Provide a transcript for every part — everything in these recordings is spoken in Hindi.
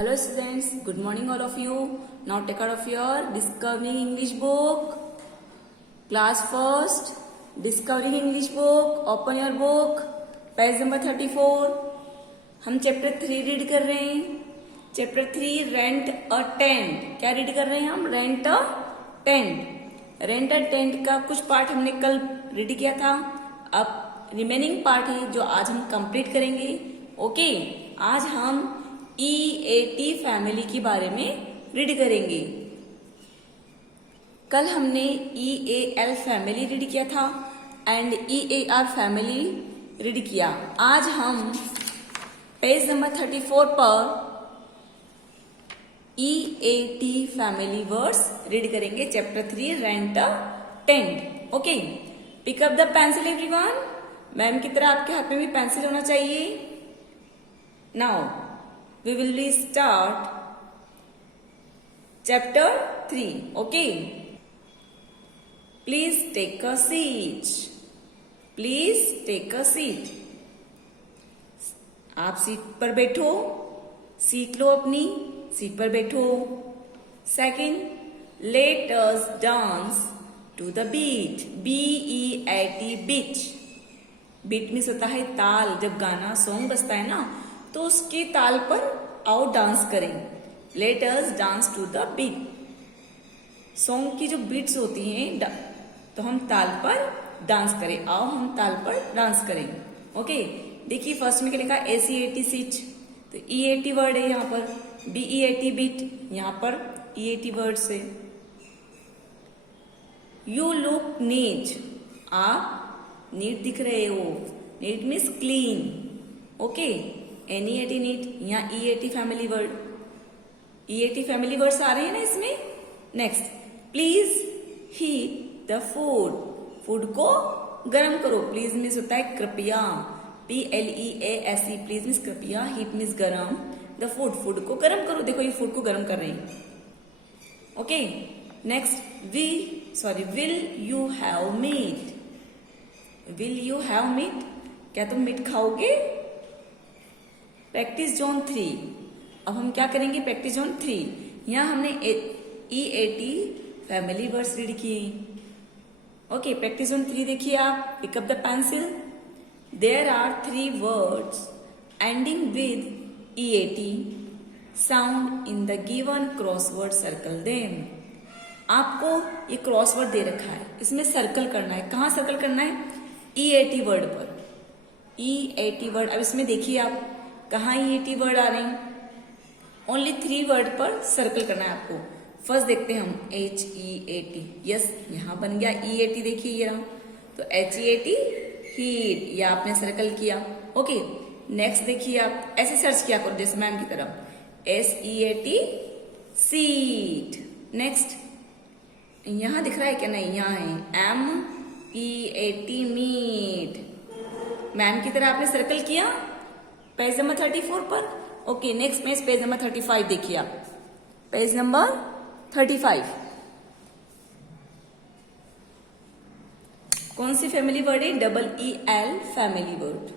Hello students, good morning all of you. Now take out of your Discovering English book. Class first, Discovering English book. Open your book. Page number 34. हम चैप्टर 3 रीड कर रहे हैं. Chapter 3 rent a tent. क्या रीड कर रहे हैं हम? Rent a tent. Rent a tent का कुछ पार्ट हमने कल रीड किया था. अब रिमेनिंग पार्ट है जो आज हम कंप्लीट करेंगे. ओके, आज हम EAT फैमिली के बारे में रीड करेंगे. कल हमने EAL फैमिली रीड किया था एंड EAR फैमिली रीड किया. आज हम पेज नंबर 34 पर EAT फैमिली वर्ड्स रीड करेंगे. Chapter 3 rent a tent. Okay, pick up the pencil everyone. Ma'am की तरह आपके हाथ में भी पेंसिल होना चाहिए. Now we will be start chapter 3. Okay, please take a seat. Please take a seat. आप सीट पर बैठो. सीट लो, अपनी सीट पर बैठो. Second, let us dance to the beat. BEAT beat. Beat means होता है ताल. जब गाना सॉन्ग बजता है ना तो उसके ताल पर आओ डांस करें. Let us dance to the beat. Song की जो बीट्स होती हैं तो हम ताल पर डांस करें. आओ हम ताल पर डांस करें. ओके, देखिए फर्स्ट में क्या लिखा? ACAT seat. तो EAT वर्ड है यहाँ पर. BEAT बीट, यहाँ पर EAT वर्ड से. You look neat. आप नीट दिख रहे हो. Neat means clean. Okay, NEAT neat. यहाँ EAT family word. EAT family words आ रहे हैं ना इसमें. Next, please heat the food. Food को गर्म करो. प्लीज मीन्स होता है कृपया. PLEASE. प्लीज मीन्स कृपया. हीट मीन्स गर्म. द फूड, फूड को गर्म करो. देखो ये फूड को गर्म कर रहे हैं. Okay, next, will you have meat. Will you have meat. क्या तुम मीट खाओगे? Practice zone 3. अब हम क्या करेंगे? Practice zone 3. यहाँ हमने EAT फैमिली वर्ड्स रीड किए. ओके, प्रैक्टिस जोन 3 देखिए आप. Pick up the pencil. There are 3 words ending with EAT sound in the given crossword. Circle them. आपको ये क्रॉसवर्ड दे रखा है, इसमें सर्कल करना है. कहाँ सर्कल करना है? EAT वर्ड पर. EAT word. अब इसमें देखिए आप कहाँ EAT वर्ड आ रहे हैं. ओनली 3 वर्ड पर सर्कल करना है आपको. फर्स्ट देखते हैं हम HEAT. यस, यहाँ बन गया EAT. देखिए ये रहा. तो HEAT हीट, ये आपने सर्कल किया. ओके, नेक्स्ट देखिए आप ऐसे सर्च किया करो जैसे मैम की तरह. SEAT seat. नेक्स्ट, यहाँ दिख रहा है क्या? नहीं, यहाँ है MEAT मीट. मैम की तरह आपने सर्कल किया पेज नंबर 34 पर. ओके, नेक्स्ट पेज नंबर 35 देखिए आप. Page number 35. कौन सी फैमिली वर्ड है? EEL family word.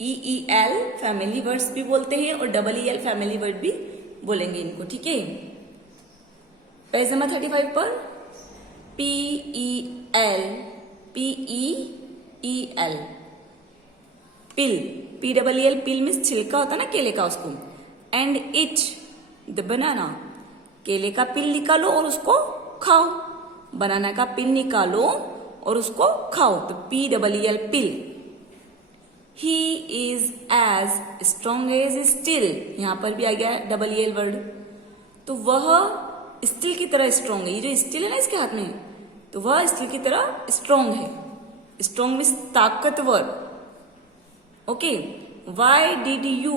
EEL family words भी बोलते हैं और EEL फैमिली वर्ड भी बोलेंगे इनको. ठीक है, पेज नंबर 35 पर PEL. PEEL पिल. PEEL. पिल मीन्स छिलका होता है ना केले का, उसको. And each the banana. केले का पिल निकालो और उसको खाओ. बनाना का पिल निकालो और उसको खाओ. तो PEEL peel. He is as strong as steel. यहां पर भी आ गया EEL वर्ड. तो वह स्टील की तरह स्ट्रॉन्ग है. ये जो स्टील है ना इसके हाथ में, तो वह स्टील की तरह स्ट्रॉन्ग है. स्ट्रॉन्ग मीन्स ताकतवर. Okay, why did you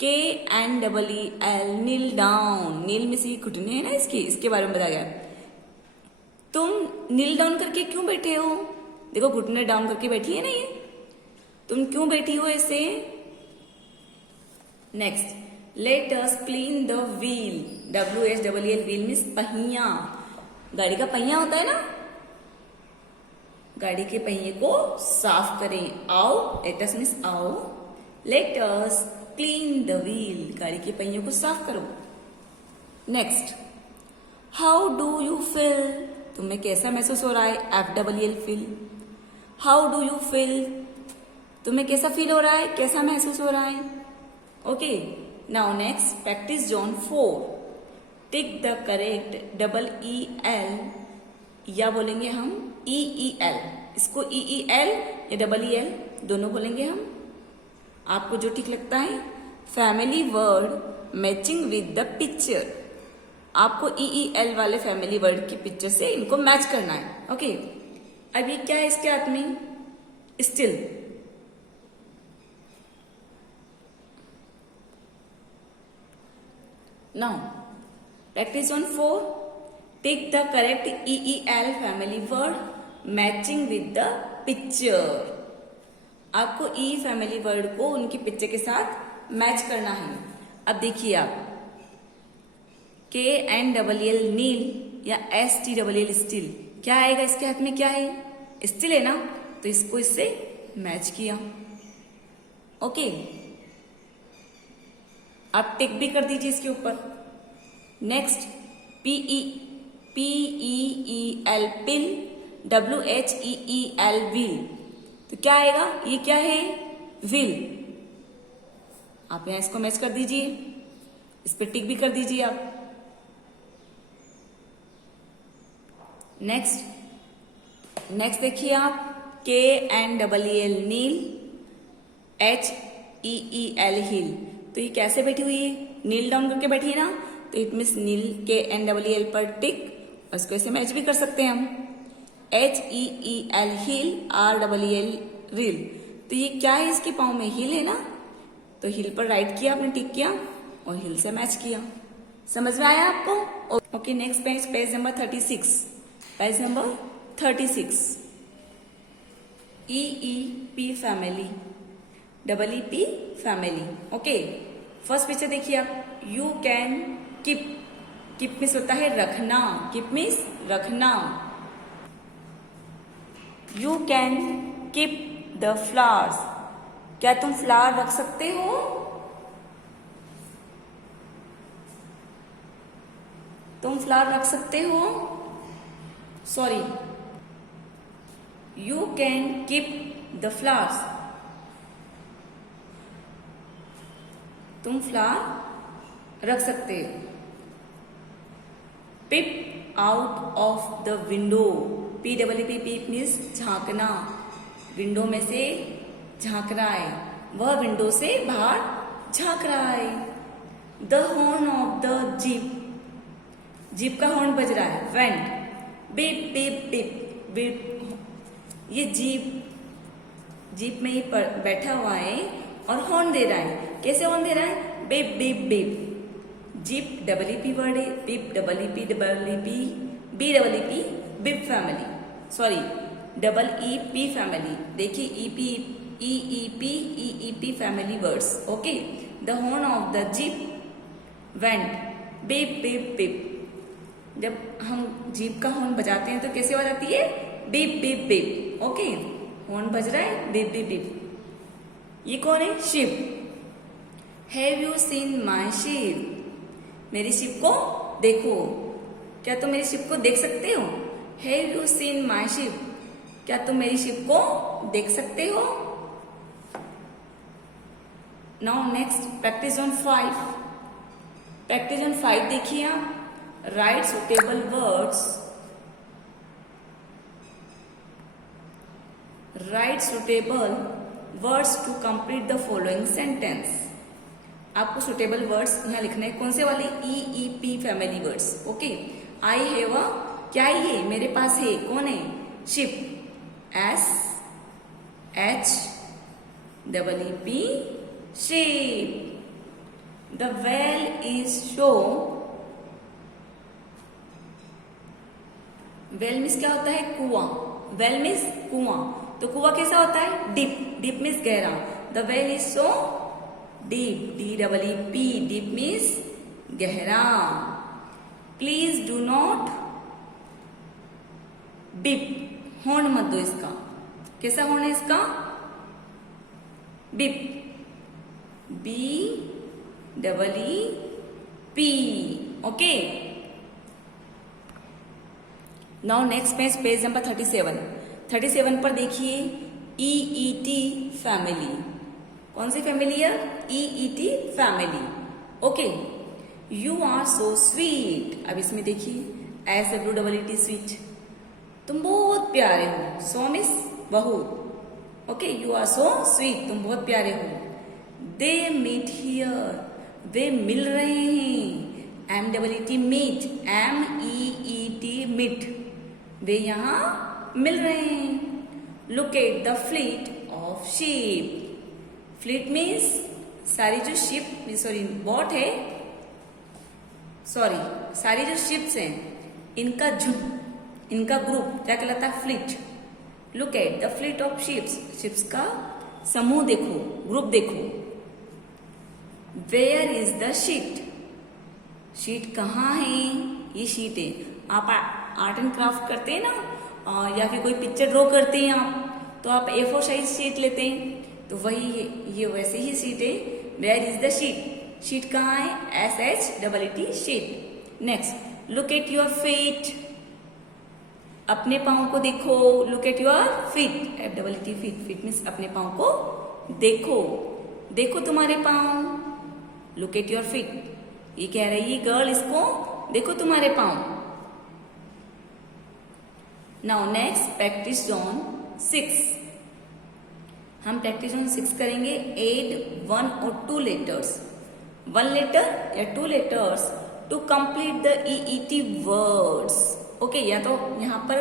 KNEEL kneel down. Kneel में से घुटने है ना इसके बारे में बताया गया. तुम नील डाउन करके क्यों बैठे हो? देखो घुटने डाउन करके बैठी है ना ये. तुम क्यों बैठी हो ऐसे? Next, let us clean the wheel. WHEEL. Wheel means पहिया. गाड़ी का पहिया होता है ना, गाड़ी के पहिए को साफ करें. आओ. लेट अस मीन्स आओ. Let us clean the wheel, गाड़ी के पहियों को साफ करो। Next, how do you feel, तुम्हें कैसा महसूस हो रहा है? FEEL feel. How do you feel, तुम्हें कैसा फील हो रहा है, कैसा महसूस हो रहा है? Okay, now next practice zone 4, tick the correct EEL, या बोलेंगे हम EEL, इसको EEL या EEL दोनों बोलेंगे हम, आपको जो ठीक लगता है। Family word matching with the picture, आपको EEL वाले फैमिली वर्ड की पिक्चर से इनको मैच करना है। ओके, अब ये क्या है इसके हाथ में? Still. Now practice on 4, tick the correct EEL family word matching with the picture, आपको E फैमिली वर्ड को उनकी पिक्चर के साथ मैच करना है। अब देखिए आप, KNEEL नील या STEEL स्टील, क्या आएगा इसके हाथ में? क्या है? स्टील है ना, तो इसको इससे मैच किया। ओके, आप टिक भी कर दीजिए इसके ऊपर। नेक्स्ट, PEEL पिल, WHEEL व्हील, तो क्या आएगा? ये क्या है? व्हील। आप यहां इसको मैच कर दीजिए, इस पर टिक भी कर दीजिए आप। नेक्स्ट देखिए आप, KNEEL नील, HEEL हील, तो ये कैसे बैठी हुई है? नील डाउन करके बैठी है ना, तो इट मीन्स नील KNEEL पर टिक, और इसको ऐसे मैच भी कर सकते हैं हम। HEEL हील, REEL रील, तो ये क्या है? इसके पाँव में हील है ना, तो हील पर राइट किया आपने, टिक किया और हील से मैच किया। समझ में आया आपको? Okay, next page number 36, page number 36, EEP family, EEP family. Okay, first picture देखिए आप, you can keep, keep means होता है रखना, कीप मीन्स रखना। You can keep the flowers, क्या तुम फ्लावर रख सकते हो? तुम फ्लावर रख सकते हो? Sorry, you can keep the flowers, तुम फ्लावर रख सकते हो। Peep out of the window, PWP peep means झांकना, विंडो में से झांक रहा है, वह विंडो से बाहर झांक रहा है। The horn of the jeep, jeep का हॉर्न बज रहा है, went, beep beep beep beep, ये जीप में ही बैठा हुआ है और हॉर्न दे रहा है। कैसे हॉर्न दे रहा है? Beep beep beep. Jeep EEP word है, beep EEP, BEEP beep family, sorry EEP family. देखिए EEP family words. Okay, the horn of the jeep went beep beep beep. जब हम जीप का हॉर्न बजाते हैं तो कैसे आवाज आती है? Beep beep beep. Okay, horn बज रहा है, बीप बीप बीप। ये कौन है? Ship. Have you seen my ship, मेरी शिप को देखो, क्या तुम मेरी शिप को देख सकते हो? Have you seen my ship, क्या तुम मेरी शिप को देख सकते हो? Now next practice on 5, practice on 5 देखिए आप, write suitable words, write suitable words to complete the following sentence. आपको सुटेबल वर्ड्स यहाँ लिखने हैं, कौन से वाले? EEP family words. Okay, I have a, क्या ये मेरे पास है, कौन है? Ship, SHEEP sheep। The well is show, whale means क्या होता है? कुआं, वेल मीन्स कुआं, तो कुआं कैसा होता है? डीप, डीप मीन्स गहरा। The well is so deep, DEEP, deep means गहरा। Please do not beep, horn मत दो इसका, कैसा हॉर्न है इसका? Beep, BEEP. Okay. Now next page number 37 पर देखिए EET फैमिली. कौन सी फैमिली है? EET family. Okay. You are so sweet. अब इसमें देखिए SWEET स्वीट. तुम बहुत प्यारे हो. सो मिस बहुत. Okay. You are so sweet. तुम बहुत प्यारे हो. They meet here. वे मिल रहे हैं. MEET meet. MEET meet. वे यहाँ मिल रहे हैं. Look at the fleet of ship. Fleet means सारी जो शिप बोट है, सारी जो शिप्स हैं इनका ग्रुप क्या कहलाता है? Fleet. Look at the fleet of ships का समूह देखो, ग्रुप देखो. Where is the sheet. Sheet कहाँ है? ये शीट है. आप आर्ट एंड क्राफ्ट करते हैं ना, या फिर कोई पिक्चर ड्रॉ करते हैं आप, तो आप A4 साइज शीट लेते हैं, तो वही ये वैसे ही शीट है. Where is the sheet. Sheet कहाँ है? SHEET sheet. Next, look at your feet. अपने पाँव को देखो. Look at your feet. FEET feet means अपने पाँव को देखो. देखो तुम्हारे पाँव. Look at your feet. ये कह रही है गर्ल इसको, देखो तुम्हारे पाँव. Now next practice on 6. हम प्रैक्टिस ऑन 6 करेंगे. एड 1 और 2 लेटर्स, 1 लेटर या 2 letters to complete the EET words. Okay. या तो यहाँ पर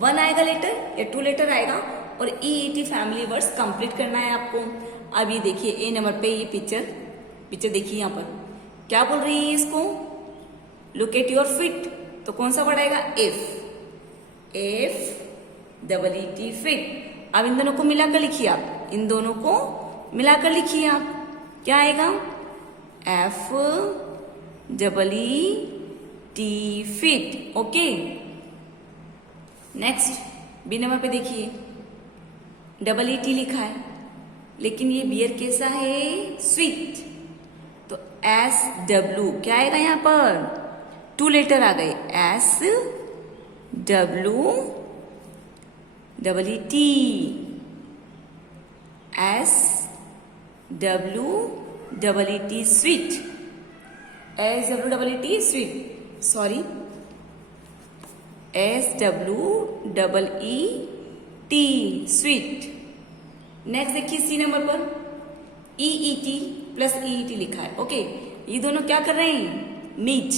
1 आएगा लेटर या 2 लेटर आएगा और EET फैमिली वर्ड्स कंप्लीट करना है आपको. अब ये देखिए A नंबर पे ये पिक्चर देखिए. यहाँ पर क्या बोल रही है इसको? Look at your feet. तो कौन सा वर्ड आएगा? FEET feet. अब इन दोनों को मिलाकर लिखिए आप. इन दोनों को मिलाकर लिखिए आप. क्या आएगा? FEET feet. Okay. Next B number पे देखिए EET लिखा है, लेकिन ये बियर कैसा है? स्वीट. तो SW क्या आएगा? यहाँ पर 2 लेटर आ गए. SWEET. SWEET sweet. SWEET sweet. SWEET sweet. Next देखिए C नंबर पर EET प्लस EET लिखा है. ओके. ये दोनों क्या कर रहे हैं? Meet.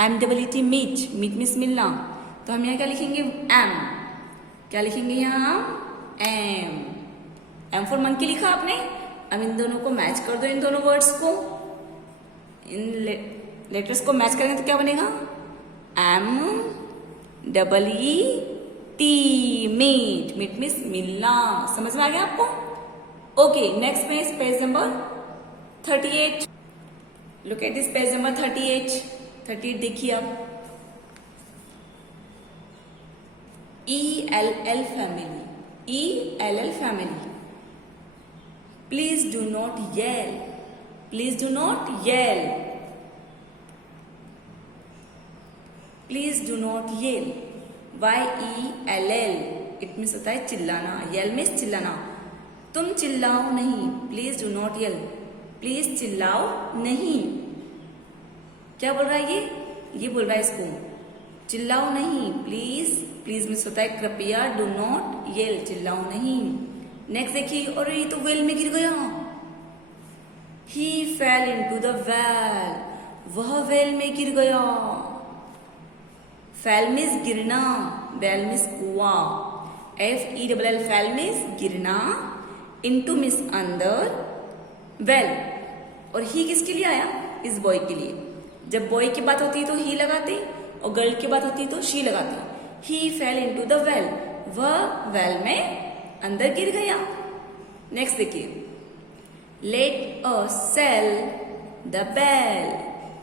MEET meet. Meet means मिलना. तो हम यहाँ क्या लिखेंगे? M. क्या लिखेंगे यहाँ? M फॉर मंकी लिखा आपने. अब इन दोनों को मैच कर दो. इन दोनों वर्ड्स को, इन लेटर्स को मैच करेंगे तो क्या बनेगा? MEET meet. मीट मीन्स मिलना. समझ में आ गया आपको? Okay. Next page number 38. Look at this page number 38 देखिए आप. ELL family. Please do not yell. Please do not yell. Please do not yell. YELL. It means होता है चिल्लाना. येल मीन्स चिल्लाना. तुम चिल्लाओ नहीं. Please do not yell. Please चिल्लाओ नहीं. क्या बोल रहा है ये बोल रहा है इसको चिल्लाओ नहीं. प्लीज मीन्स होता है कृपया. Do not L. चिल्लाओ नहीं. नेक्स्ट देखिए. और ये तो वेल में गिर गया. He fell into the well. वह वेल में गिर गया. फेल मीन्स गिरना. वेल मीन्स कुआं. FELL फेल मीन्स गिरना. इनटू मीन्स अंदर. वेल. और ही किसके लिए आया? इस बॉय के लिए. जब बॉय की बात होती है तो ही लगाते और गर्ल की बात होती है तो शी लगाते. He fell into the well. वह वेल में अंदर गिर गया. नेक्स्ट देखिए. Let us sell the bell.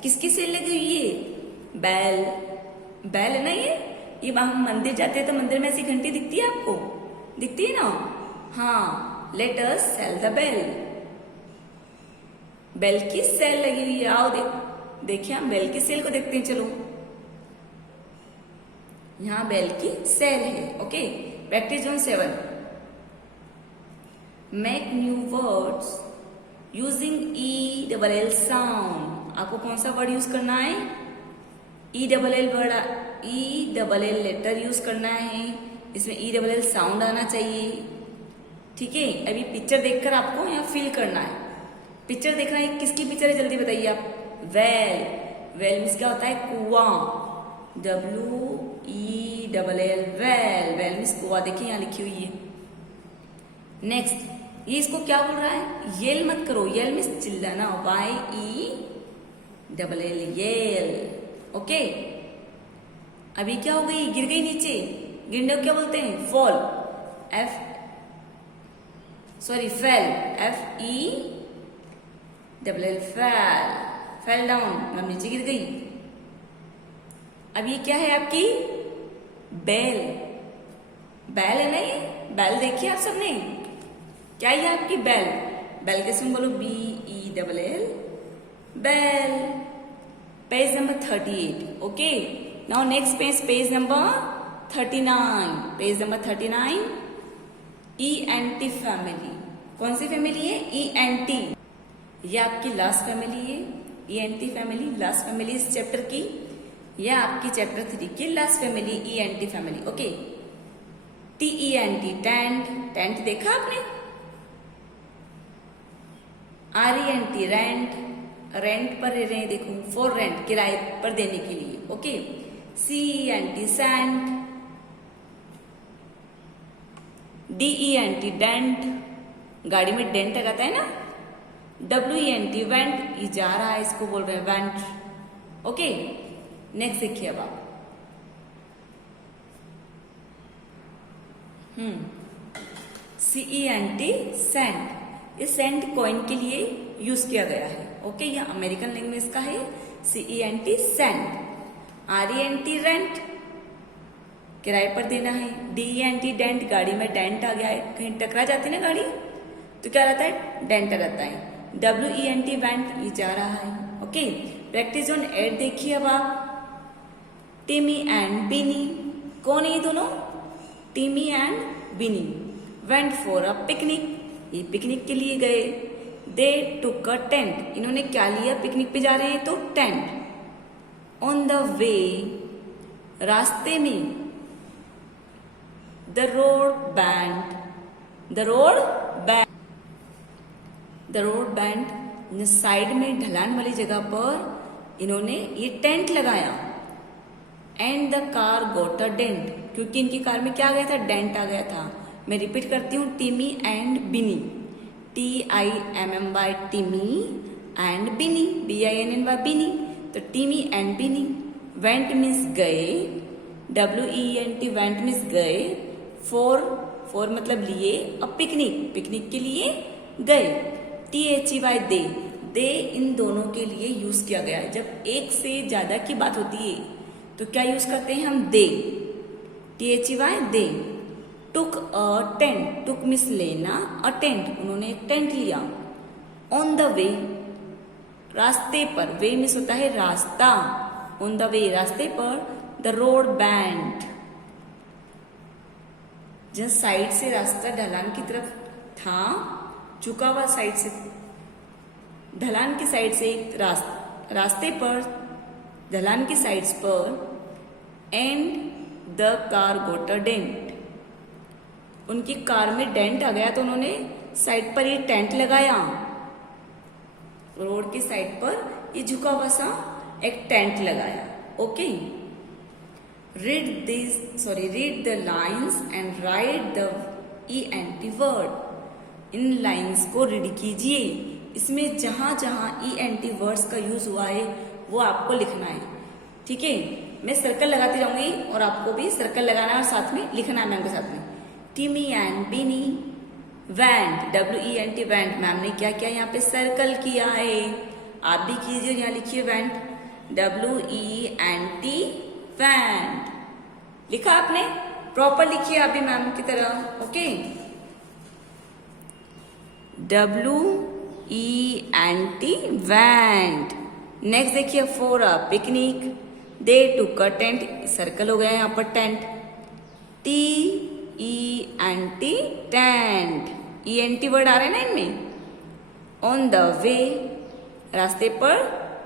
किसकी सेल लगी हुई है? बैल है ना ये हम मंदिर जाते हैं तो मंदिर में ऐसी घंटी दिखती है आपको? दिखती है ना? हाँ. Let us sell the bell. Bell की सेल लगी हुई है। आओ देखिए हम बेल की सेल को देखते हैं। चलो यहां बेल की सेल है। Okay, practice zone 7। Make new words using E double L sound. आपको कौन सा वर्ड यूज करना है? E double L word, E double L letter use करना है। इसमें ई डबल एल साउंड आना चाहिए। ठीक है, अभी पिक्चर देखकर आपको यहाँ फिल करना है। पिक्चर देखना है, किसकी पिक्चर है जल्दी बताइए आप। वेल, वेल मीन्स क्या होता है? कुआं। WELL, वेल, वेल मीन्स कुआं। देखिए यहाँ लिखी हुई है। नेक्स्ट, ये इसको क्या बोल रहा है? येल मत करो, येल मीन्स चिल्लाना। YELL, yell. ओके, अभी क्या हो गई? गिर गई नीचे। गिरने को क्या बोलते हैं? Fall. Fail. FELL, fail, fell down, मतलब नीचे गिर गई। अब ये क्या है आपकी? बेल। बैल है ना ये? बैल देखिए आप सबने। क्या है आपकी? बैल। बैल कैसे बोलो? BELL, बैल। Page number 38। Okay, now next page number 39। Page number 39, ENT family. कौन सी फैमिली है? ENT। ये आपकी लास्ट फैमिली है। ENT फैमिली, लास्ट फैमिली इस चैप्टर की। यह आपकी चैप्टर 3 की last family, ENT family. Okay, TENT, tent. Tent देखा आपने? RENT, rent. रेंट पर रह रहे हैं, देखो, फॉर रेंट, किराए पर देने के लिए। Okay, CENT, cent. DENT, dent, गाड़ी में डेंट लगाता है ना। WENT, वेंट, ये जा रहा है, इसको बोल रहे हैं वेंट। ओके, नेक्स्ट देखिए अब आप। CENT, cent. ये सेंट कॉइन के लिए यूज किया गया है। ओके, ये अमेरिकन लैंग्वेज का है। CENT, Saint. RENT, रेंट, किराए पर देना है। DENT, डेंट, गाड़ी में डेंट आ गया है, कहीं टकरा जाती है ना गाड़ी तो क्या रहता है? डेंट रहता है। WENT, वेंट, ये जा रहा है। ओके, प्रैक्टिस जोन 8 देखिए अब आप। टिमी एंड बिनी। कौन है ये दोनों? टिमी and Binny. Went for a picnic, ये पिकनिक के लिए गए। दे टुक अ टेंट, इन्होंने क्या लिया? पिकनिक पे जा रहे हैं तो टेंट। ऑन द वे, रास्ते में। The road bend, the road bend, side में ढलान वाली जगह पर इन्होंने ये टेंट लगाया। And the car got a dent, क्योंकि इनकी कार में क्या आ गया था? डेंट आ गया था। मैं रिपीट करती हूँ, टिमी एंड बिनी। TIMMY, टिमी एंड बिनी, BINNY, बिनी। तो टिमी एंड बिनी। वेंट मीन्स गए। WENT, वेंट मीन्स गए। फॉर मतलब लिए। अब पिकनिक के लिए गए। THEY, दे इन दोनों के लिए यूज किया गया है। जब एक से ज्यादा की बात होती है तो क्या यूज करते हैं हम? दे। THEY, they. Took a tent, took miss लेना, अ टेंट, उन्होंने एक टेंट लिया। ऑन द वे, रास्ते पर, वे मिस होता है रास्ता। ऑन द वे, रास्ते पर। द रोड बैंड, जहाँ साइड से रास्ता ढलान की तरफ था, झुका हुआ साइड से, ढलान की साइड से एक रास्ते पर, ढलान की साइड्स पर। And the car got a dent, उनकी कार में डेंट आ गया तो उन्होंने साइड पर ये टेंट लगाया। रोड की साइड पर ये झुका हुआ सा एक टेंट लगाया। Okay, read the lines and right the ENT word. In lines को रीड कीजिए। इसमें जहां जहां ENT वर्ड्स का यूज हुआ है वो आपको लिखना है। ठीक है, मैं सर्कल लगाती रहूंगी और आपको भी सर्कल लगाना है और साथ में लिखना है मैम के साथ में। टिमी and Binny, went, WENT, went. Ma'am ने क्या किया? यहाँ पे सर्कल किया है। आप भी कीजिए, यहाँ लिखिए वेंट, WENT, वेंट। लिखा आपने? प्रॉपर लिखिए आप भी मैम की तरह। Okay, WENT, E-N-T went. Next देखिए for a picnic. They took a tent. Circle हो गया यहाँ पर tent. T-E-N-T tent. E-N-T word आ रहे हैं ना इनमें. On the way, रास्ते पर.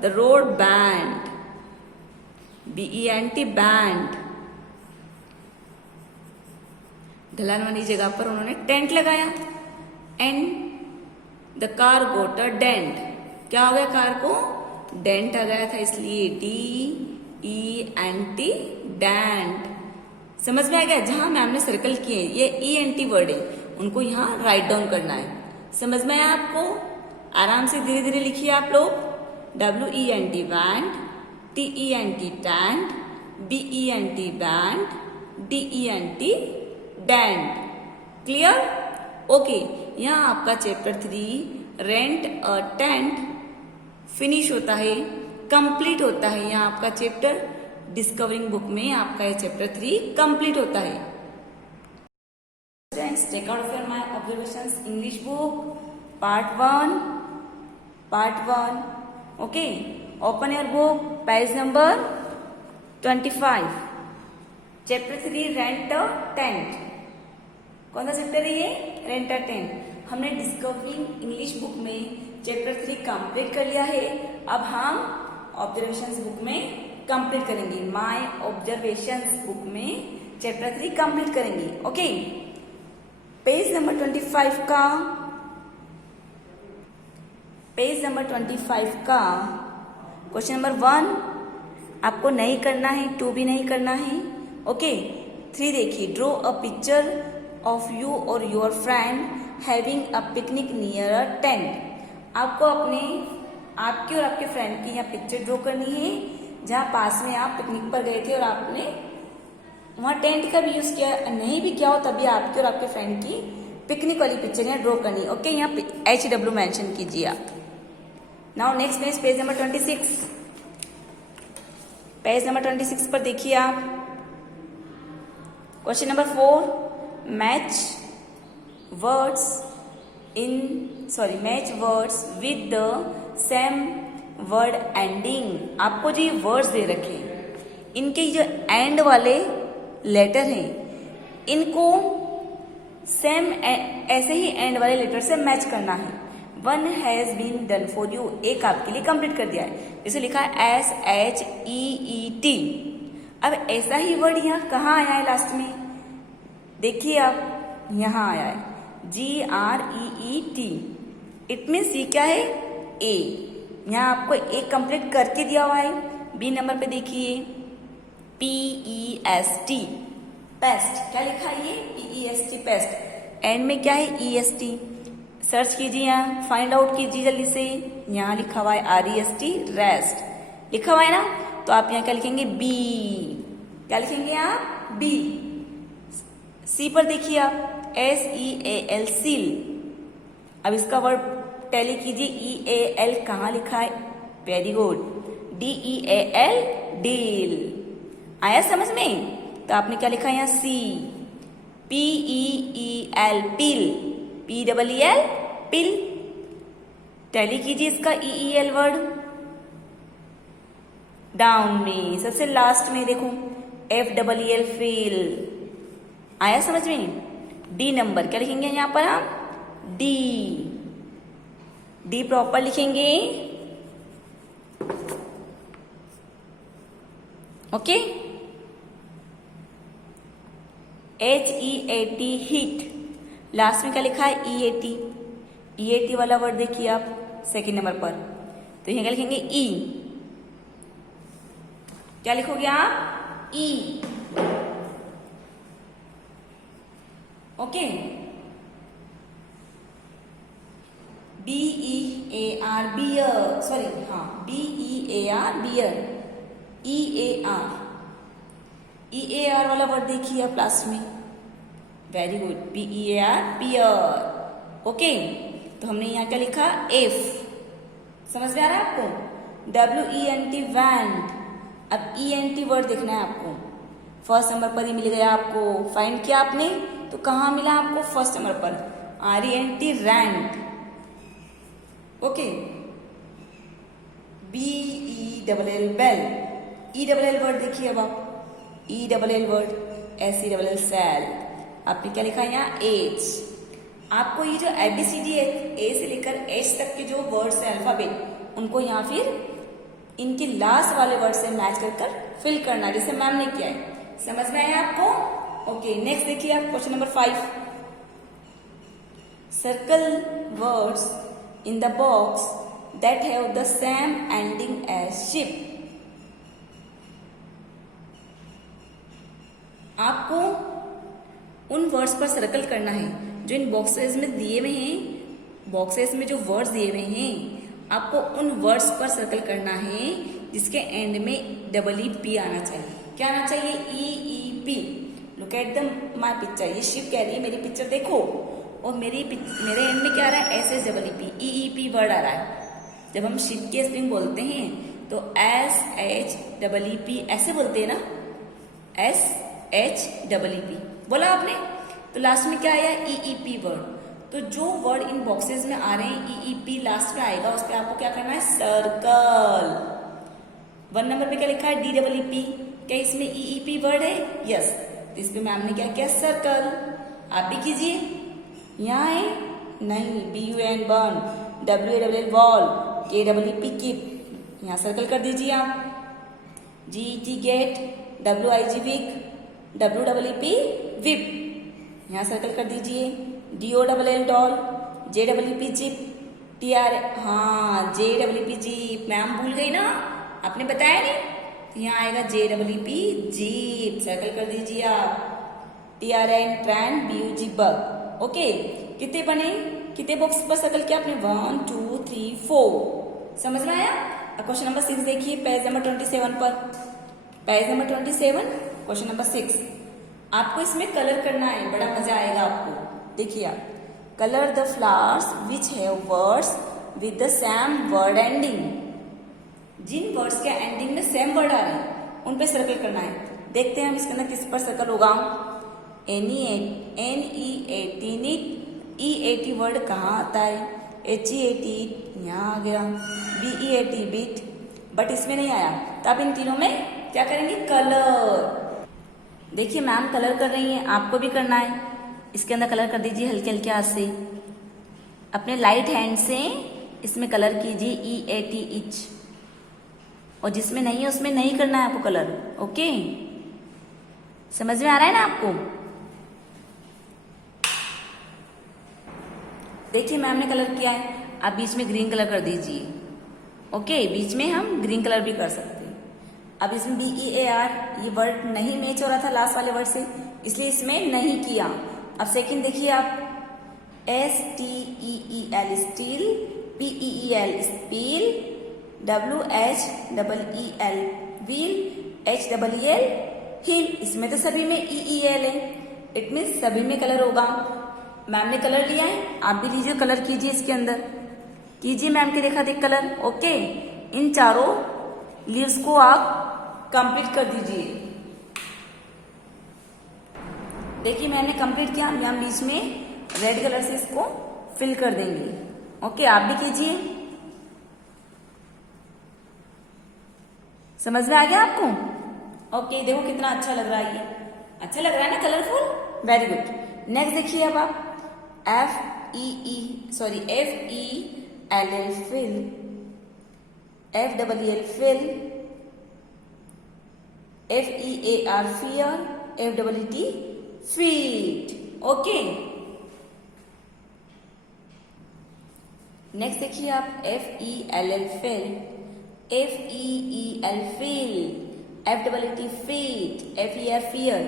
The road band. B-E-N-T band. ढलान वाली जगह पर उन्होंने टेंट लगाया. And the car got a dent. क्या हो गया कार को? डेंट आ गया था, इसलिए D-E-N-T डेंट. समझ में आ गया? जहां मैम ने सर्कल किए ये E-N-T वर्ड है, उनको यहाँ राइट डाउन करना है. समझ में आया आपको? आराम से धीरे धीरे लिखिए आप लोग. W-E-N-T went, T-E-N-T tent, B-E-N-T bent, D-E-N-T dent. Clear? Okay. यहाँ आपका chapter 3 rent a tent finish होता है, कंप्लीट होता है. यहाँ आपका चैप्टर डिस्कवरिंग बुक में आपका ये चैप्टर 3 कंप्लीट होता है. Students, take out of my observations English book part 1. Okay, open your book, page number 25. Chapter 3 rent a tent. कौन सा चैप्टर है ये? Rent a tent. हमने डिस्कवरिंग इंग्लिश बुक में चैप्टर 3 कंप्लीट कर लिया है. अब हम ऑब्जर्वेशंस बुक में कंप्लीट करेंगे. माय ऑब्जर्वेशंस बुक में चैप्टर 3 कंप्लीट करेंगे. ओके, पेज नंबर 25 का क्वेश्चन नंबर 1 आपको नहीं करना है, 2 भी नहीं करना है. ओके, 3 देखिए. Draw a picture of you और your friend having a picnic near a tent. आपको आपके और आपके फ्रेंड की यहाँ पिक्चर ड्रॉ करनी है जहाँ पास में आप पिकनिक पर गए थे और आपने वहाँ टेंट का भी यूज किया, नहीं भी किया हो तभी आपके और आपके फ्रेंड की पिकनिक वाली पिक्चर यहाँ ड्रॉ करनी. ओके, यहाँ HW मेंशन कीजिए आप. Now next page number 26. Page number 26 पर देखिए आप. Question number 4, match words with the same word ending. आपको जो ये वर्ड्स दे रखे इनके जो एंड वाले लेटर हैं इनको सेम ऐसे ही एंड वाले लेटर से मैच करना है. 1 has been done for you. एक आपके लिए कंप्लीट कर दिया है. जैसे लिखा है SHEET. अब ऐसा ही वर्ड यहाँ कहाँ आया है लास्ट में? देखिए आप, यहाँ आया है GREET. इट मीन्स ये क्या है? A. यहाँ आपको एक कंप्लीट करके दिया हुआ है. बी नंबर पे देखिए PEST पेस्ट. क्या लिखा है ये? PEST paste. एंड में क्या है? EST. सर्च कीजिए, यहाँ फाइंड आउट कीजिए जल्दी से. यहाँ लिखा हुआ है REST रेस्ट. लिखा हुआ है ना, तो आप यहाँ क्या लिखेंगे? B. क्या लिखेंगे आप? B. सी पर देखिए आप SEAL सील. अब इसका वर्ड टैली कीजिए. EAL कहाँ लिखा है? Very good. DEAL deal. आया समझ में? तो आपने क्या लिखा है यहाँ? C. PEEL पिल. PEEL पिल. टैली कीजिए इसका EEL वर्ड. डाउन में सबसे लास्ट में देखो FEEL फील. आया समझ में? डी नंबर क्या लिखेंगे यहाँ पर आप? डी प्रॉपर लिखेंगे. ओके. HEAT heat. लास्ट में क्या लिखा है? EAT वाला वर्ड देखिए आप सेकेंड नंबर पर. तो यहाँ क्या लिखेंगे? E. क्या लिखोगे आप? E. Okay. BEAR bear. Sorry, हाँ, BEAR बियर. EAR वाला वर्ड देखिए आप लास्ट में. Very good. BEAR bear. Okay, तो हमने यहाँ क्या लिखा? F. समझ में आ रहा है आपको? WENT वैंट. अब ENT वर्ड देखना है आपको. फर्स्ट नंबर पर ही मिल गया आपको. फाइंड किया आपने तो कहाँ मिला आपको? फर्स्ट नंबर पर. RENT rent. Okay, BELL bell, ELL word देखिए अब आप, ELL वर्ड, SELL सेल, आपने क्या लिखा है यहाँ एज। आपको ये जो ABCD ए से लेकर एच तक के जो वर्ड्स है अल्फाबेट, उनको यहाँ फिर इनके लास्ट वाले वर्ड से मैच कर फिल करना, जैसे मैम ने किया है। समझ में आया आपको? ओके, नेक्स्ट देखिए आप question number 5। Circle words in the box that have the same ending as ship. आपको उन वर्ड्स पर सर्कल करना है जो इन बॉक्सेस में दिए हुए हैं। बॉक्सेस में जो वर्ड्स दिए हुए हैं, आपको उन वर्ड्स पर सर्कल करना है जिसके एंड में EEP आना चाहिए। क्या आना चाहिए? EEP। Look at the my picture, ये शिप कह रही है मेरी पिक्चर देखो, और मेरे एंड में क्या आ रहा है? SHEEP, EEP वर्ड आ रहा है। जब हम शिप की स्पेलिंग बोलते हैं तो SHEEP ऐसे बोलते हैं ना, SHEEP बोला आपने, तो लास्ट में क्या आया? EEP word. तो जो वर्ड इन बॉक्सेस में आ रहे हैं EEP लास्ट में आएगा, उस पर आपको क्या करना है? सर्कल। 1 नंबर पे क्या लिखा है? DEEP। क्या इसमें EEP वर्ड है? यस। तो इस पे मैम ने क्या किया? सर्कल। आप भी कीजिए। यहाँ है नहीं, BUN burn, WALL wall, KEEP keep, यहाँ सर्कल कर दीजिए आप। GET get, WIG wig, WEEP weep, यहाँ सर्कल कर दीजिए। DOLL doll, JEEP jeep, TR, हाँ JEEP जिप, मैम भूल गई ना, आपने बताया नहीं, तो यहाँ आएगा JEEP जीप, सर्कल कर दीजिए आप। TRN train, BUG bug. Okay, कितने बने? कितने बॉक्स पर सर्कल किया आपने? 1 2 3 4। समझ में आया? क्वेश्चन नंबर 6 देखिए, पेज नंबर 27 पर। Page number 27, question number 6। आपको इसमें कलर करना है, बड़ा मजा आएगा आपको। देखिए आप, colour the flowers which have words with the same word ending. जिन वर्ड्स के एंडिंग में सेम वर्ड आ रहे हैं उन पे सर्कल करना है। देखते हैं हम इसके अंदर किस पर सर्कल होगा। NEAT नीट, EAT वर्ड कहाँ आता है? HEAT यहाँ आ गया, BEAT बीट, बट इसमें नहीं आया, तो आप इन तीनों में क्या करेंगे? कलर। देखिए मैम कलर कर रही हैं, आपको भी करना है। इसके अंदर कलर कर दीजिए हल्के हल्के हाथ से, अपने लाइट हैंड से इसमें कलर कीजिए EAT इच, और जिसमें नहीं है उसमें नहीं करना है आपको कलर। ओके, समझ में आ रहा है ना आपको? देखिए मैम ने कलर किया है, आप बीच में ग्रीन कलर कर दीजिए। ओके, बीच में हम ग्रीन कलर भी कर सकते हैं। अब इसमें BEAR ये वर्ड नहीं मैच हो रहा था लास्ट वाले वर्ड से, इसलिए इसमें नहीं किया। अब सेकंड देखिए आप, STEEL steel, PEEL spill, WHEEL wheel, HEEL हिल। इसमें तो सभी में EEL है, इट मीन्स सभी में कलर होगा। मैम ने कलर लिया है, आप भी लीजिए, कलर कीजिए इसके अंदर, कीजिए मैम के देखा देख कलर। ओके, इन चारों लीव्स को आप कंप्लीट कर दीजिए। देखिए मैंने कंप्लीट किया, हम बीच में रेड कलर से इसको फिल कर देंगे। ओके, आप भी कीजिए। समझ में आ गया आपको? ओके, देखो कितना अच्छा लग रहा है ये, अच्छा लग रहा है ना, कलरफुल, वेरी गुड। नेक्स्ट देखिए अब आप, FEELL fell, FEEL feel, FEAR fear, FEET feet। Okay, next देखिए आप, FELL fell, FEEL feel, FEET feet, FER fear।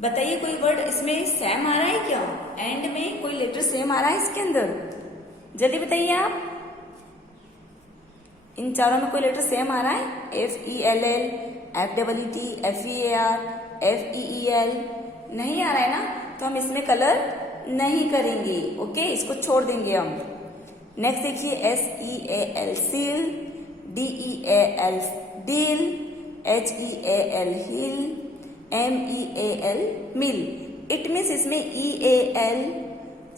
बताइए कोई वर्ड इसमें सेम आ रहा है क्या? एंड में कोई लेटर सेम आ रहा है इसके अंदर? जल्दी बताइए आप, इन चारों में कोई लेटर सेम आ रहा है? FELL, FEET, FEAR, FEEL नहीं आ रहा है ना, तो हम इसमें कलर नहीं करेंगे। ओके, इसको छोड़ देंगे हम। नेक्स्ट देखिए, SEAL seal, DEAL deal, HEAL hill, MEAL mill. It means इसमें EAL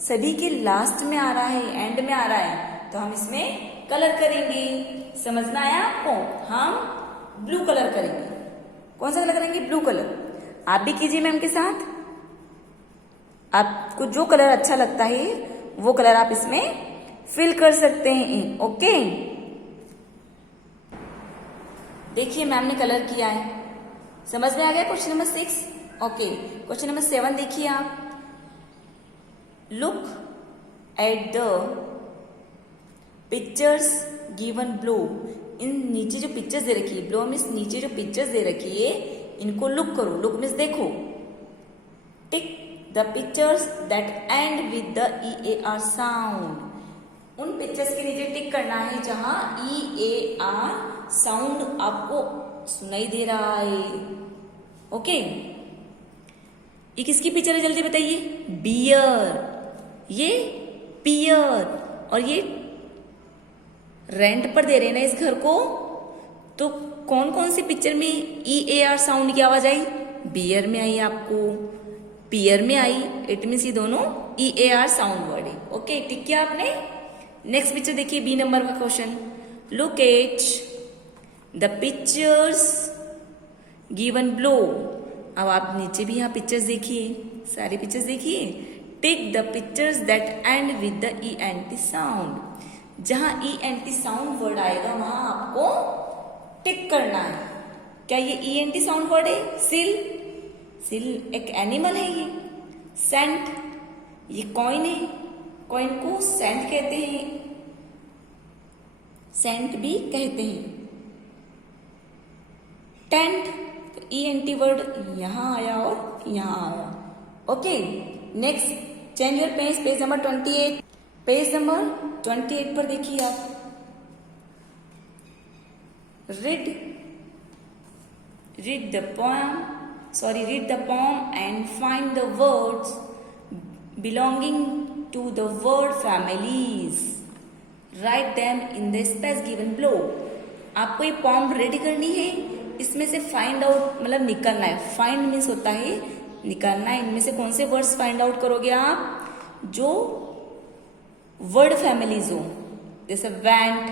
सभी के लास्ट में आ रहा है, एंड में आ रहा है, तो हम इसमें कलर करेंगे। समझ में आया आपको? हम ब्लू कलर करेंगे। कौन सा कलर करेंगे? Blue colour. आप भी कीजिए मैम के साथ। आपको जो कलर अच्छा लगता है वो कलर आप इसमें फिल कर सकते हैं। ओके, देखिए मैम ने कलर किया है, समझ में आ गया? Question number 6। Okay, question number 7 देखिए आप। Look at the pictures given below. इन नीचे जो पिक्चर्स दे रखी है, ब्लो मीन्स नीचे जो पिक्चर्स दे रखी है, इनको लुक करो। लुक मीन्स देखो। Tick the pictures that and with the EAR sound. उन पिक्चर्स के नीचे टिक करना है जहां EAR साउंड आपको सुनाई दे रहा है। ओके, ये किसकी पिक्चर है जल्दी बताइए? बियर, ये पियर, और ये रेंट पर दे रहे हैं ना इस घर को। तो कौन कौन सी पिक्चर में EAR साउंड की आवाज आई? बियर में आई, आपको पियर में आई। इट मीन्स ये दोनों EAR साउंड वर्ड है। ओके, टिक किया आपने? नेक्स्ट पिक्चर देखिए, बी नंबर का question. Look at the pictures given blow. अब आप नीचे भी यहाँ पिक्चर्स देखिए, सारे पिक्चर्स देखिए। Tick the pictures that and with the ENT sound. जहां ENT साउंड वर्ड आएगा वहां आपको टिक करना है। क्या ये ENT साउंड वर्ड है? सिल, सिल एक एनिमल है ये। सेंट, ये कॉइन है, कॉइन को सेंट कहते हैं, सेंट भी कहते हैं। टेंट, तो ENT वर्ड यहां आया और यहां आया। Okay, next change your page, page number 28। Page number 28 पर देखिए आप। read the poem and find the words belonging to the word families. Write them in the space given below. आपको ये पॉम रेडी करनी है, इसमें से फाइंड आउट मतलब निकालना है। फाइंड मीन्स होता है निकालना है। इनमें से कौन से वर्ड्स फाइंड आउट करोगे आप? जो वर्ड फैमिलीज हो, जैसे वेंट,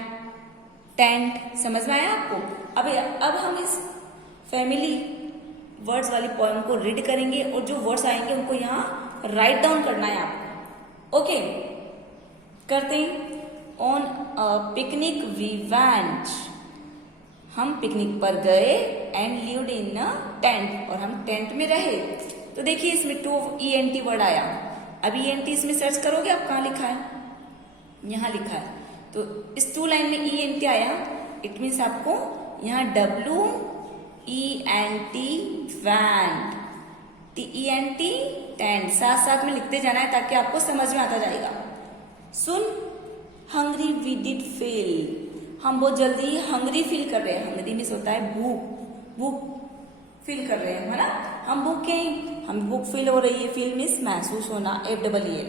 टेंट। समझ में आया आपको? अब हम इस फैमिली वर्ड्स वाली पोएम को रीड करेंगे और जो वर्ड्स आएंगे उनको यहाँ राइट डाउन करना है आपको। ओके, करते हैं। On a picnic we went. हम पिकनिक पर गए। And lived in a tent, और हम टेंट में रहे। तो देखिए इसमें 2 ENT वर्ड आया। अब ENT इसमें सर्च करोगे आप, कहाँ लिखा है? यहाँ लिखा है। तो इस 2 लाइन में ENT आया, इट मीन्स आपको यहाँ WENT वेंट, TENT टेंट साथ साथ में लिखते जाना है ताकि आपको समझ में आता जाएगा। सुन, हंग्री वी डिड फील। हम बहुत जल्दी हंग्री फील कर रहे हैं। हंग्री मीन्स होता है भूख, भूख फील कर रहे हैं, है ना? हम भूखे हैं, हम भूख फील हो रही है। फील मीन्स महसूस होना, FEEL।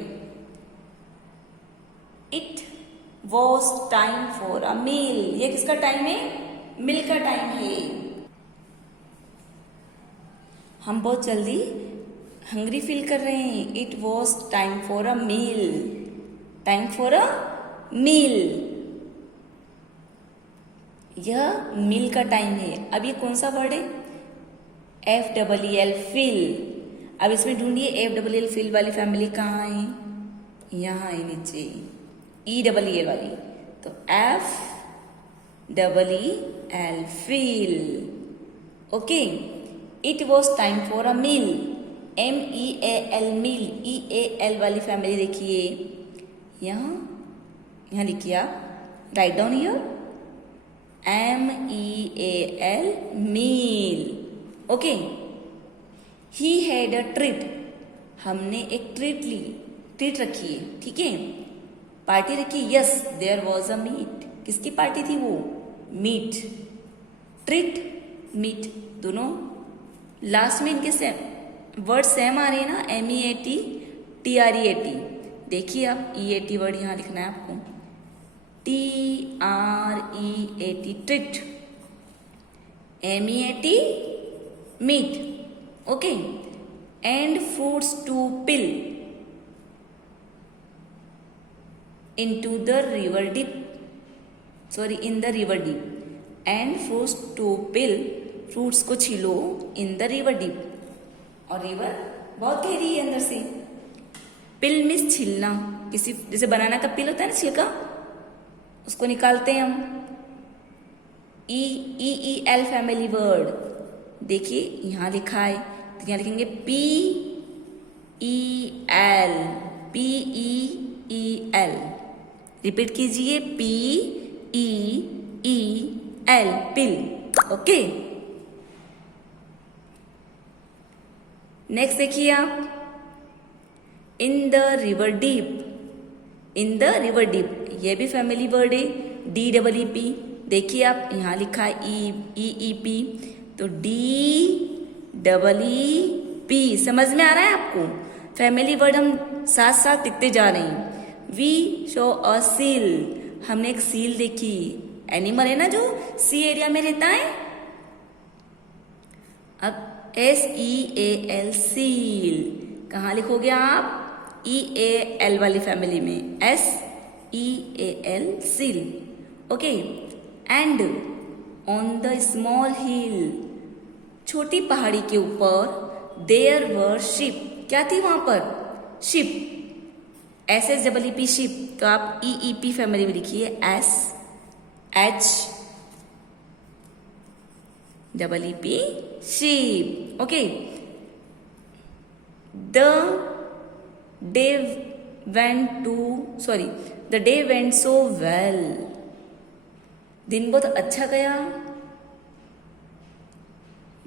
It was time for a meal. ये किसका टाइम है? मील का टाइम है। हम बहुत जल्दी हंग्री फील कर रहे हैं। It was time for a meal, time for a meal. यह मील का टाइम है। अब ये कौन सा वर्ड है? FEEL, feel. अब इसमें ढूंढिए FEEL फील वाली फैमिली कहाँ है? यहाँ है नीचे, EEL वाली। तो FEEL feel. Okay, it was time for a meal, MEAL meal. EAL वाली फैमिली देखिए यहाँ लिखिए आप, write down here, MEAL meal. Okay, he had a treat. हमने एक ट्रीट ली, ट्रीट रखी है, ठीक है, पार्टी रखी। Yes, there was a meat. किसकी पार्टी थी वो? मीट। ट्रीट, मीट, दोनों लास्ट में इनके सेम वर्ड सेम आ रहे हैं ना, MEAT TREAT। देखिए आप EAT वर्ड यहाँ लिखना है आपको, TREAT treat, MEAT meat. Okay, and fruits to peel. into the river deep, sorry in the river deep, and fruits to peel, fruits को छीलो in the river deep, और रिवर बहुत गहरी है अंदर से। पिल मीन्स छीलना, किसी जैसे बनाना का पिल होता है ना छिलका, उसको निकालते हैं हम। EEL फैमिली वर्ड, देखिए यहाँ लिखा है, तो यहाँ लिखेंगे PEL, PEEL, रिपीट कीजिए PEEL, पिल। ओके, नेक्स्ट देखिए आप, in the river deep, in the river deep, ये भी फैमिली वर्ड है, DEEP। देखिए आप यहाँ लिखा है EEP, तो DEEP, समझ में आ रहा है आपको? फैमिली वर्ड हम साथ साथ लिखते जा रहे हैं। वी शो अ सील, हमने एक सील देखी, एनिमल है ना जो सी एरिया में रहता है। अब SEAL सील, कहाँ लिखोगे आप? EAL वाली फैमिली में, SEAL seal. Okay, and on the small hill, छोटी पहाड़ी के ऊपर, देयर वर शिप, क्या थी वहां पर? शिप, SHEEP शिप, तो आप EEP फैमिली में लिखिए SHEEP sheep। Okay, the day went so well, दिन बहुत अच्छा गया।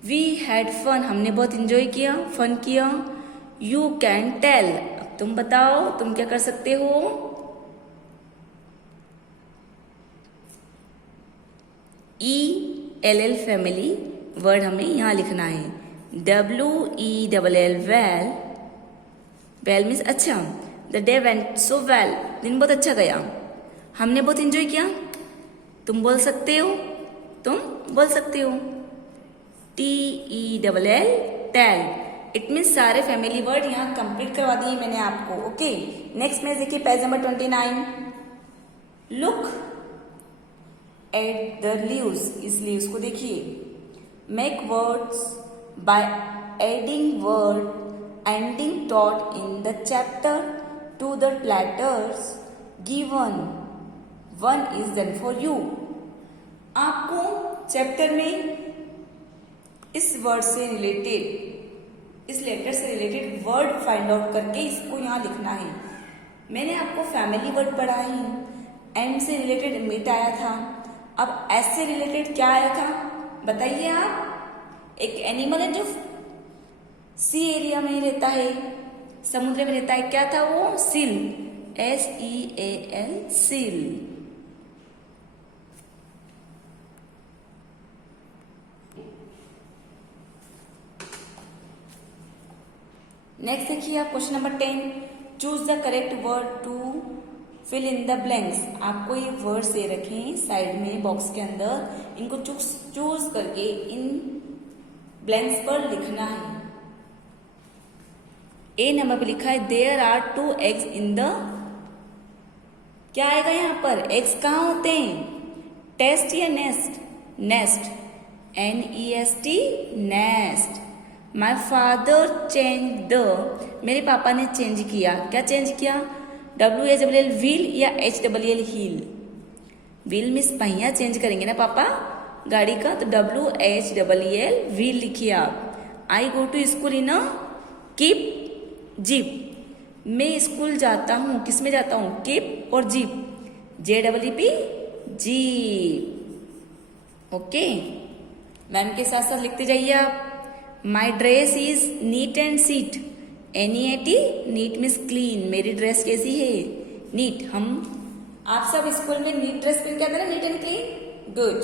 वी हैड फन, हमने बहुत इंजॉय किया, फन किया। यू कैन टेल, अब तुम बताओ तुम क्या कर सकते हो? ELL फैमिली वर्ड हमें यहाँ लिखना है, WELL वेल, वेल मीन्स अच्छा। The day went so well, दिन बहुत अच्छा गया, हमने बहुत इंजॉय किया। तुम बोल सकते हो, तुम बोल सकते हो। TELL टेल, इट मीन्स सारे फैमिली वर्ड यहाँ कंप्लीट करवा दिए मैंने आपको। ओके, नेक्स्ट में देखिए page number 29। Look at the leaves, इस लीव्स को देखिए। Make words by adding word ending taught in the chapter to the letters given, one is done for you. आपको चैप्टर में इस वर्ड से रिलेटेड, इस लेटर से रिलेटेड वर्ड फाइंड आउट करके इसको यहाँ लिखना है। मैंने आपको फैमिली वर्ड पढ़ाए हैं, एम से रिलेटेड मीट आया था, अब एस से रिलेटेड क्या आया था बताइए आप? एक एनिमल है जो सी एरिया में रहता है, समुद्र में रहता है, क्या था वो? Seal, SEAL seal. नेक्स्ट देखिए आप question number 10, choose the correct word to fill in the blanks. आपको ये वर्ड से रखें साइड में बॉक्स के अंदर, इनको चूज करके इन ब्लैंक्स पर लिखना है। ए नंबर पे लिखा है there are 2 eggs in the, क्या आएगा यहाँ पर? एग्स कहाँ होते हैं? टेस्ट या nest? Nest, NEST nest. My father change the, मेरे पापा ने चेंज किया, क्या चेंज किया? WHLL व्हील या HLL हील? व्हील मीन्स पहिया चेंज करेंगे ना पापा गाड़ी का, तो WHLL व्हील लिखिए आप। I go to school in a keep jeep, मैं स्कूल जाता हूँ, किस में जाता हूँ? कीप और jeep, JEEP jeep. Okay, ma'am के साथ साथ लिखते जाइए आप। My dress is neat and seat, NEAT, neat means clean, मेरी ड्रेस कैसी है? नीट। हम आप सब स्कूल में नीट ड्रेस पहन के आते हैं, neat and clean, good.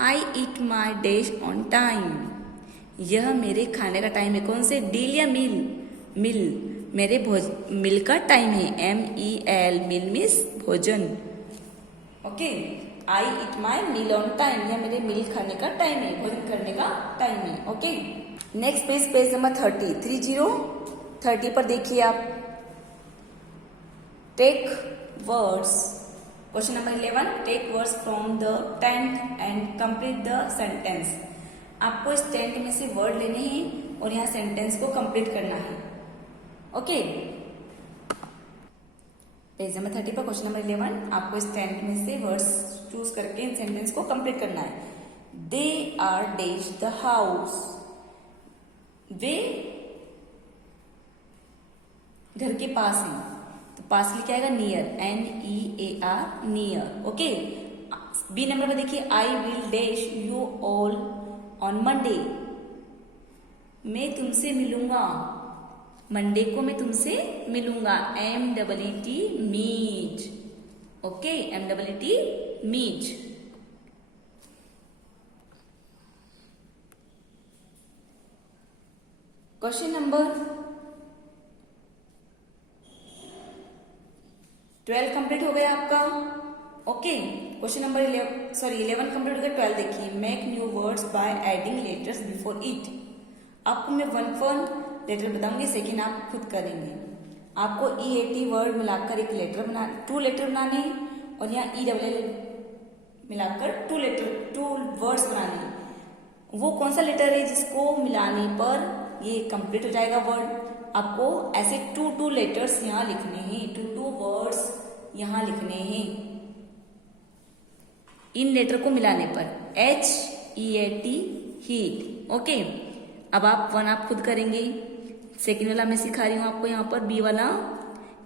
I eat my dish on time, यह मेरे खाने का टाइम है, कौन से? डील या मिल? मिल, मेरे मिल का टाइम है, MEL, मिल मीन्स भोजन। Okay, I eat my meal on time, या मेरे मिल खाने का टाइम है, भोजन करने का टाइम है। Okay, next page, page number 30 पर देखिए आप। Take words, question number 11, take words from the tent and complete the sentence. आपको इस टेंट में से वर्ड लेने हैं और यहाँ सेंटेंस को कंप्लीट करना है। ओके, पेज नंबर 30 पर क्वेश्चन नंबर 11, आपको इस टेंट में से वर्ड्स चूज करके इन सेंटेंस को कंप्लीट करना है। They are dash the house, वे घर के पास हैं, तो पास लिखा आएगा near, NEAR, near. Okay, B number में देखिए, I will dash you all on Monday, मैं तुमसे मिलूंगा, मंडे को मैं तुमसे मिलूंगा, MEET, meet. Okay, MEET, meet. Question number 12 complete हो गया आपका। ओके, क्वेश्चन नंबर 11 कंप्लीट हो गया। 12 देखिए, make new words by adding letters before it. आपको मैं वन लेटर बताऊंगी, सेकेंड आप खुद करेंगे। आपको EAT वर्ड मिलाकर एक लेटर बना, 2 लेटर बनाने, और यहाँ ELL मिलाकर 2 वर्ड्स बनाने। वो कौन सा लेटर है जिसको मिलाने पर ये कंप्लीट हो जाएगा वर्ड। आपको ऐसे 2 लेटर्स यहाँ लिखने हैं, 2 वर्ड्स यहाँ लिखने हैं इन लेटर को मिलाने पर, HEAT, हीट। ओके, अब आप 1 आप खुद करेंगे, सेकेंड वाला मैं सिखा रही हूं आपको। यहाँ पर बी वाला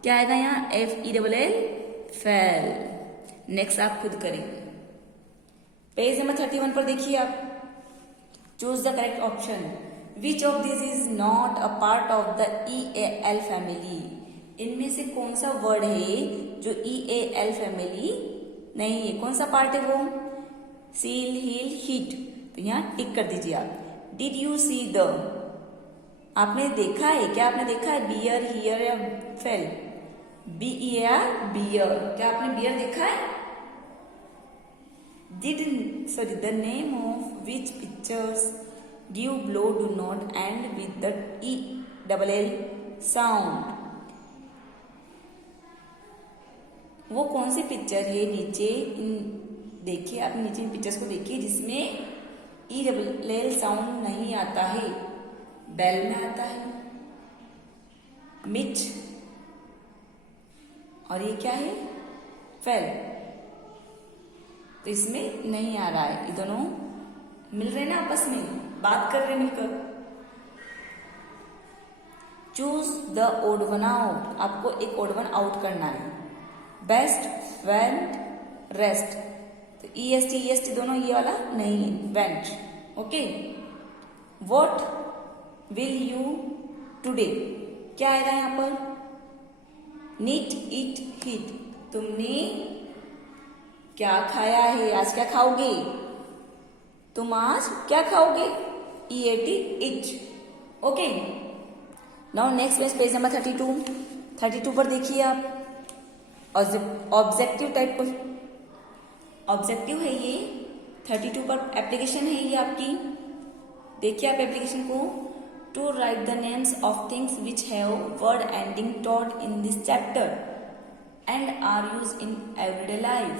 क्या आएगा, यहाँ FELL, फेल। नेक्स्ट आप खुद करेंगे। पेज नंबर 31 पर देखिए आप, choose the correct option. Which of this is not a part of the EAL family. इनमें से कौन सा वर्ड है जो EAL फैमिली नहीं है, कौन सा पार्ट है वो, सील, हील, हीट। तो यहाँ टिक कर दीजिए आप। डिड यू सी द, आपने देखा है क्या, आपने देखा है बियर, हियर या फेल, BEAR, बियर। क्या आपने बियर देखा है। The name of which pictures due blow do not and with the ELL sound. वो कौन सी पिक्चर है नीचे, देखिए आप नीचे पिक्चर्स को देखिए जिसमें ELL साउंड नहीं आता है, बेल में आता है, मिट, और ये क्या है, फेल। तो इसमें नहीं आ रहा है, ये दोनों मिल रहे ना आपस में, बात कर रहे मिलकर। Choose the odd one out, आपको एक ओड वन आउट करना है। Best, went, rest. तो EST दोनों ये वाला नहीं है, went. Okay, what will you today, क्या आएगा यहाँ पर, नीट, ईट, हीट। तुमने क्या खाया है, आज क्या खाओगे, तुम आज क्या खाओगे, EAT, it. Okay, now next page number 32 पर देखिए आप, ऑब्जेक्टिव टाइप को, ऑब्जेक्टिव है ये, 32 पर एप्लीकेशन है ये आपकी। देखिए आप एप्लीकेशन को, to write the names of things which have word ending taught in this chapter and are use in everyday life.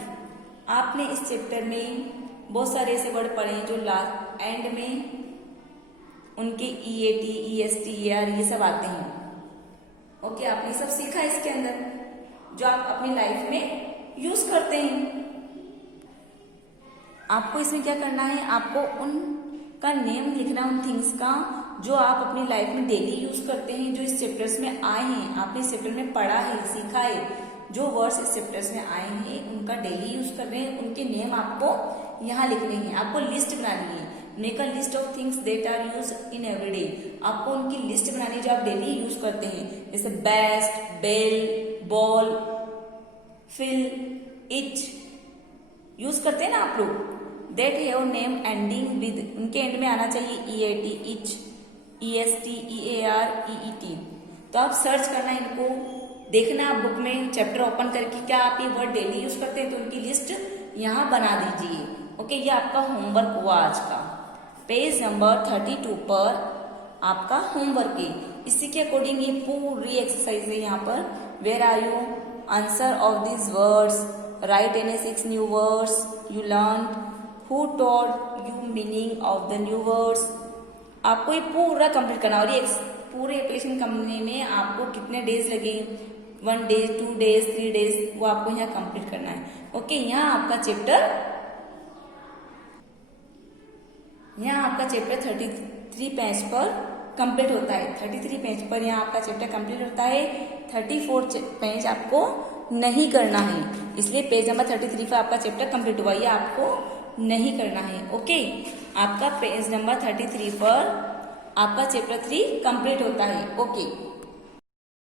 आपने इस चैप्टर में बहुत सारे ऐसे वर्ड पढ़े हैं जो लास्ट एंड में उनके EAT, EST, ER ये सब आते हैं। ओके, आपने सब सीखा इसके अंदर जो आप अपनी लाइफ में यूज करते हैं। आपको इसमें क्या करना है, आपको उनका नेम लिखना, उन थिंग्स का जो आप अपनी लाइफ में डेली यूज करते हैं, जो इस चैप्टर्स में आए हैं, आपने इस चैप्टर में पढ़ा है, सीखा है, जो वर्ड्स इस चैप्टर्स में आए हैं उनका डेली यूज कर रहे हैं, उनके नेम आपको यहाँ लिखने हैं। आपको लिस्ट बनानी है, make a list of things that are use in everyday. आपको उनकी लिस्ट बनानी है जो आप डेली यूज करते हैं, जैसे best, bell, ball, fill, it use करते हैं ना आप लोग। That have name ending with, उनके एंड में आना चाहिए EAT, इच, EST, EAR, EET। तो आप सर्च करना इनको, देखना आप बुक में चैप्टर ओपन करके क्या आप ये वर्ड डेली यूज करते हैं, तो उनकी लिस्ट यहाँ बना दीजिए। ओके, ये आपका होमवर्क हुआ आज का। पेज नंबर 32 पर आपका होमवर्क है, इसी के अकॉर्डिंग ये पूरी एक्सरसाइज है। यहाँ पर where are you, answer of these words, write any 6 new words you learn, who taught you meaning of the new words. आपको ये पूरा कंप्लीट करना, और ये पूरे एप्लीकेशन करने में आपको कितने डेज लगे, 1 डे, 2 डेज, 3 डेज, वो आपको यहाँ कंप्लीट करना है। ओके, यहाँ आपका चैप्टर 33 पेज पर कंप्लीट होता है। 33 पेज पर यहाँ आपका चैप्टर कंप्लीट होता है। 34 पेज आपको नहीं करना है, इसलिए पेज नंबर 33 पर आपका चैप्टर कंप्लीट हुआ, ये आपको नहीं करना है। ओके, आपका पेज नंबर 33 पर आपका चैप्टर 3 कंप्लीट होता है। ओके।